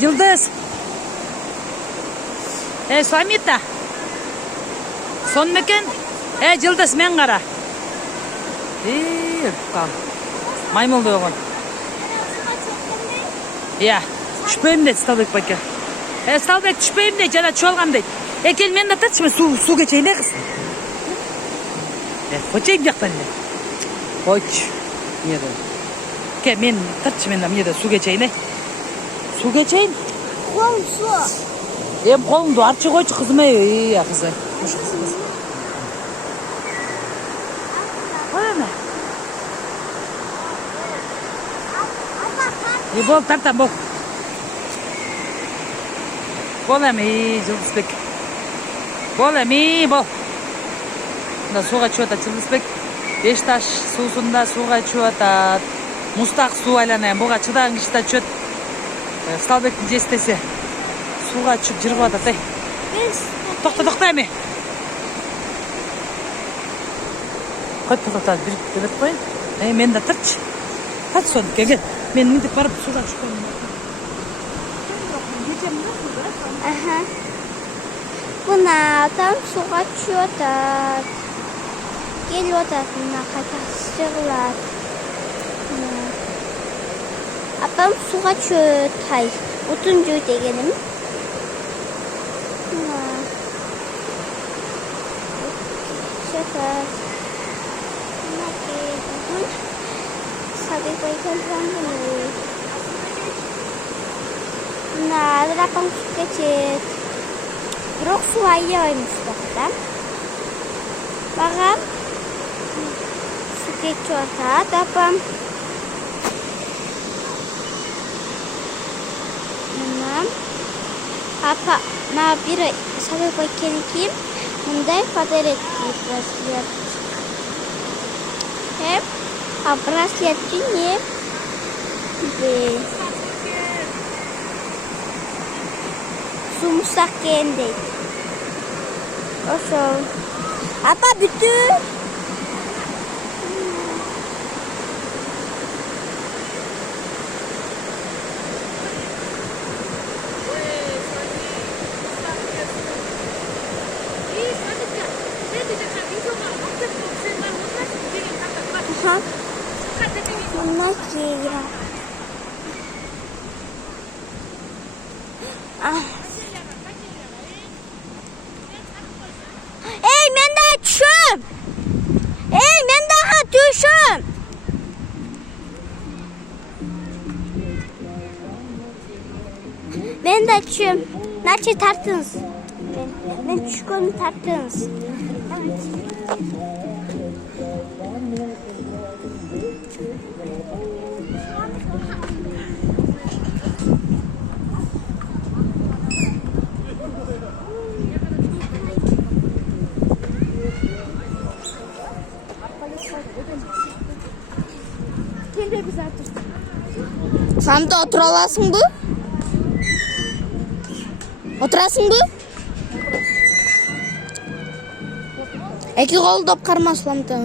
Yıldız. Самита. Сонмекен. Yıldız men qara. Маймыл болған. Түшпеймін дейді Сталбек баке. Сталбек түшпеймін дейді, жана чуалғам дейді. Кел мен да тырчы, мен су кечейін қыз. Қочайым жақтан не? Қойч. Кел мен тырчы, мен да су кечейін. Су кечейін? Қолым су. Қолымды арчы қойчы қызым қызы. Бол, тартам, бол. Бол әмей, Жылдызбек. Бол әмей, бол. Суға чуата Жылдызбек. Бешташ суысында суға чуата. Мустақ су айланайын. Бұға чыдаған кішті чуат. Сталбектің жестесі. Суға чуп жырғы ататай. Тоқта әме. Тоқта, бір қойын. Мен да тұрч. Тат соны, кеген. Мен міндіп барып суға шықпаймын. Бұна адам суға чуатат. Келіп отатына қайта сығылат. Апам суға чуатай. Отын жүй дегенім. Чуатат. Sabi ko ikan rambut. Nah, ada lapang kecil. Brok suaya ini sudah. Bagam suke cuaca tapam. Enam. Apa? Nah, bir sabi ko ikan kim. Mundai faderet diperlihat. Hep. Браслетчине сумсак кенде. Ошол. Апа бүтү. Men daha düşüm. Men daha düşüm. Ben de düşüm. Naçı tartınız. Ben düşkünü tartınız. Sen de oturasın bu? Oturasın bu? İki kol top karma aslamda.